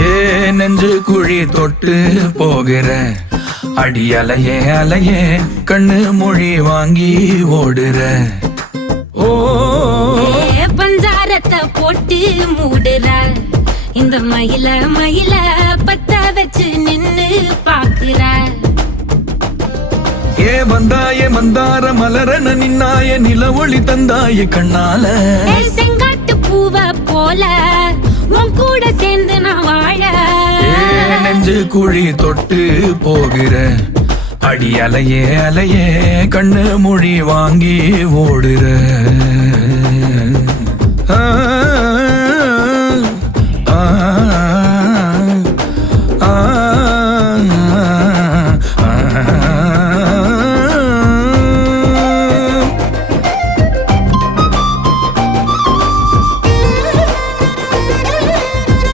ஏ நெஞ்சு குழி தொட்டு போகிற அடி அலையே அலையே கண்ணு மொழி வாங்கி ஓடுற. ஓ பஞ்சாரத்தை போட்டு மூடுற இந்த மயில மயில பத்த வச்சு நின்னு பாக்குற. ஏ வந்தாய மந்தார மலரன நின்னாய நில ஒளி தந்தாய கண்ணால. செங்காட்டு பூவ போல உன் கூட சேர்ந்து நான் வாழ. நெஞ்சு குழி தொட்டு போகிற அடி அலையே அலையே கண்ணு மொழி வாங்கி ஓடுற. ஆ ஆ